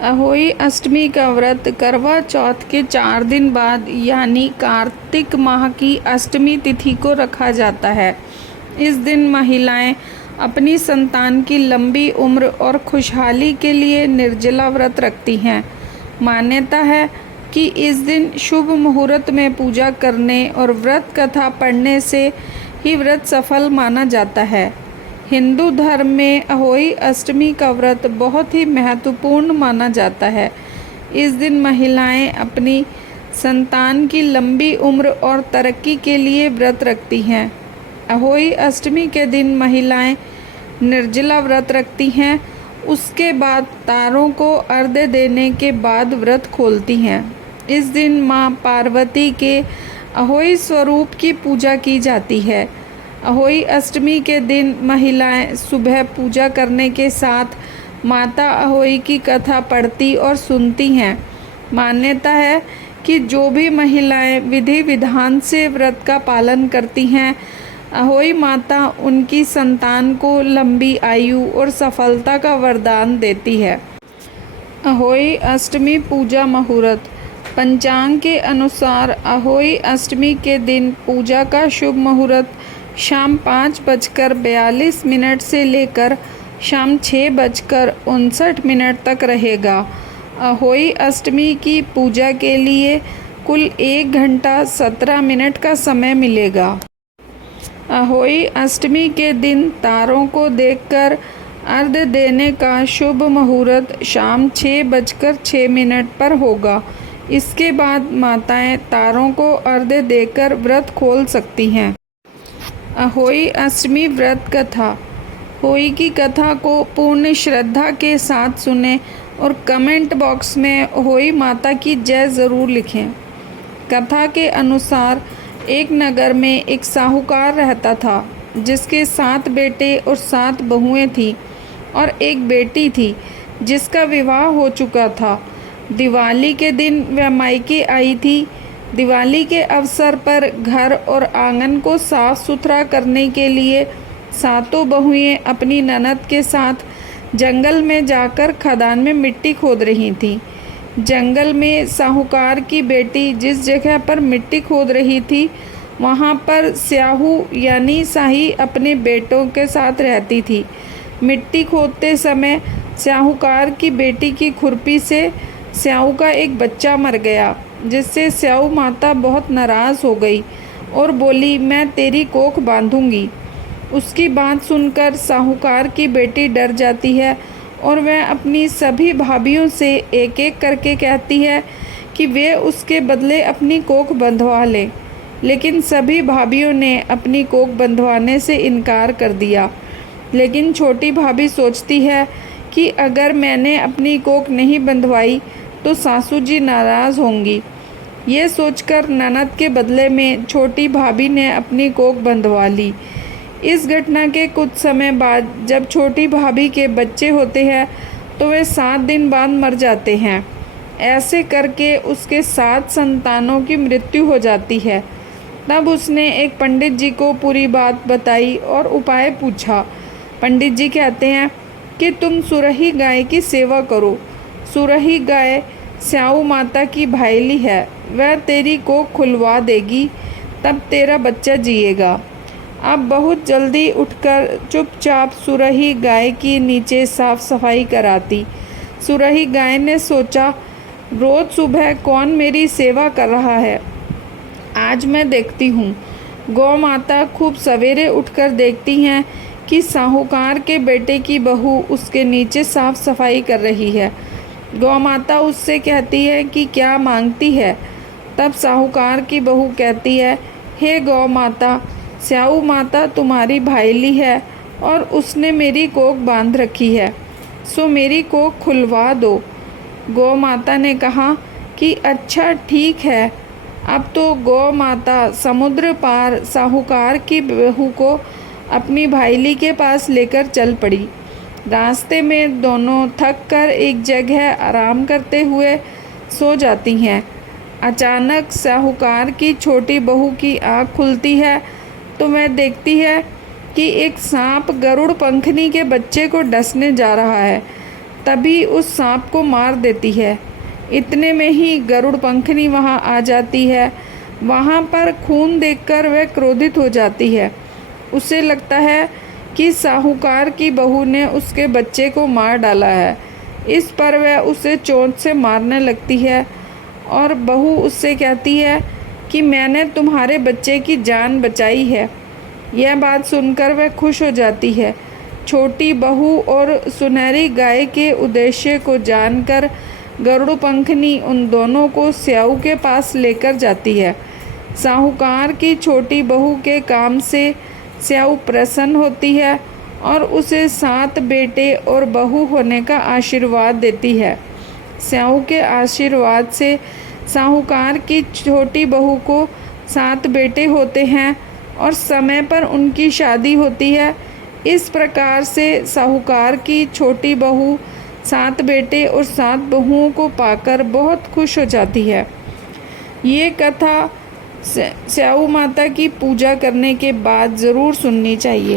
अहोई अष्टमी का व्रत करवा चौथ के 4 दिन बाद यानी कार्तिक माह की अष्टमी तिथि को रखा जाता है। इस दिन महिलाएं अपनी संतान की लंबी उम्र और खुशहाली के लिए निर्जला व्रत रखती हैं। मान्यता है कि इस दिन शुभ मुहूर्त में पूजा करने और व्रत कथा पढ़ने से ही व्रत सफल माना जाता है। हिंदू धर्म में अहोई अष्टमी का व्रत बहुत ही महत्वपूर्ण माना जाता है। इस दिन महिलाएं अपनी संतान की लंबी उम्र और तरक्की के लिए व्रत रखती हैं। अहोई अष्टमी के दिन महिलाएं निर्जला व्रत रखती हैं। उसके बाद तारों को अर्घ्य देने के बाद व्रत खोलती हैं। इस दिन मां पार्वती के अहोई स्वरूप की पूजा की जाती है। अहोई अष्टमी के दिन महिलाएं सुबह पूजा करने के साथ माता अहोई की कथा पढ़ती और सुनती हैं। मान्यता है कि जो भी महिलाएं विधि विधान से व्रत का पालन करती हैं, अहोई माता उनकी संतान को लंबी आयु और सफलता का वरदान देती है। अहोई अष्टमी पूजा मुहूर्त। पंचांग के अनुसार अहोई अष्टमी के दिन पूजा का शुभ मुहूर्त शाम 5:42 से लेकर शाम 6:59 तक रहेगा। अहोई अष्टमी की पूजा के लिए कुल 1 घंटा 17 मिनट का समय मिलेगा। अहोई अष्टमी के दिन तारों को देखकर अर्घ्य देने का शुभ मुहूर्त शाम 6:06 पर होगा। इसके बाद माताएं तारों को अर्घ्य देकर व्रत खोल सकती हैं। अहोई अष्टमी व्रत कथा। होई की कथा को पूर्ण श्रद्धा के साथ सुनें और कमेंट बॉक्स में होई माता की जय ज़रूर लिखें। कथा के अनुसार एक नगर में एक साहूकार रहता था, जिसके 7 बेटे और 7 बहुएं थीं और एक बेटी थी जिसका विवाह हो चुका था। दिवाली के दिन वह मायके आई थी। दिवाली के अवसर पर घर और आंगन को साफ सुथरा करने के लिए 7 बहुएं अपनी ननद के साथ जंगल में जाकर खदान में मिट्टी खोद रही थीं। जंगल में साहूकार की बेटी जिस जगह पर मिट्टी खोद रही थी, वहाँ पर स्याहू यानी शाही अपने बेटों के साथ रहती थी। मिट्टी खोदते समय साहूकार की बेटी की खुरपी से स्याहू का एक बच्चा मर गया, जिससे स्याहू माता बहुत नाराज़ हो गई और बोली, मैं तेरी कोख बांधूंगी। उसकी बात सुनकर साहूकार की बेटी डर जाती है और वह अपनी सभी भाभियों से एक एक करके कहती है कि वे उसके बदले अपनी कोख बंधवा लें। लेकिन सभी भाभियों ने अपनी कोख बंधवाने से इनकार कर दिया। लेकिन छोटी भाभी सोचती है कि अगर मैंने अपनी कोख नहीं बंधवाई तो सासू जी नाराज़ होंगी। ये सोचकर ननद के बदले में छोटी भाभी ने अपनी कोख बंधवा ली। इस घटना के कुछ समय बाद जब छोटी भाभी के बच्चे होते हैं तो वे 7 दिन बाद मर जाते हैं। ऐसे करके उसके 7 संतानों की मृत्यु हो जाती है। तब उसने एक पंडित जी को पूरी बात बताई और उपाय पूछा। पंडित जी कहते हैं कि तुम सुरही गाय की सेवा करो। सुरही गाय स्याहू माता की भाईली है, वह तेरी को खुलवा देगी, तब तेरा बच्चा जिएगा। अब बहुत जल्दी उठकर चुपचाप सुरही गाय की नीचे साफ सफाई कराती। सुरही गाय ने सोचा, रोज़ सुबह कौन मेरी सेवा कर रहा है, आज मैं देखती हूँ। गौ माता खूब सवेरे उठकर देखती हैं कि साहूकार के बेटे की बहू उसके नीचे साफ सफाई कर रही है। गौ माता उससे कहती है कि क्या मांगती है। तब साहूकार की बहू कहती है, हे गौ माता, स्याहू माता तुम्हारी भाईली है और उसने मेरी कोख बांध रखी है, सो मेरी कोख खुलवा दो। गौ माता ने कहा कि अच्छा ठीक है। अब तो गौ माता समुद्र पार साहूकार की बहू को अपनी भाईली के पास लेकर चल पड़ी। रास्ते में दोनों थक कर एक जगह आराम करते हुए सो जाती हैं। अचानक साहूकार की छोटी बहू की आँख खुलती है तो वह देखती है कि एक सांप गरुड़ पंखनी के बच्चे को डसने जा रहा है। तभी उस सांप को मार देती है। इतने में ही गरुड़ पंखनी वहाँ आ जाती है। वहाँ पर खून देखकर वह क्रोधित हो जाती है। उसे लगता है कि साहूकार की बहू ने उसके बच्चे को मार डाला है। इस पर वह उसे चोंच से मारने लगती है और बहू उससे कहती है कि मैंने तुम्हारे बच्चे की जान बचाई है। यह बात सुनकर वह खुश हो जाती है। छोटी बहू और सुनहरी गाय के उद्देश्य को जानकर गरुड़ पंखनी उन दोनों को स्याऊ के पास लेकर जाती है। साहूकार की छोटी बहू के काम से स्याऊ प्रसन्न होती है और उसे 7 बेटे और बहू होने का आशीर्वाद देती है। स्याऊ के आशीर्वाद से साहूकार की छोटी बहू को 7 बेटे होते हैं और समय पर उनकी शादी होती है। इस प्रकार से साहूकार की छोटी बहू 7 बेटे और 7 बहुओं को पाकर बहुत खुश हो जाती है। ये कथा स्याऊ माता की पूजा करने के बाद ज़रूर सुननी चाहिए।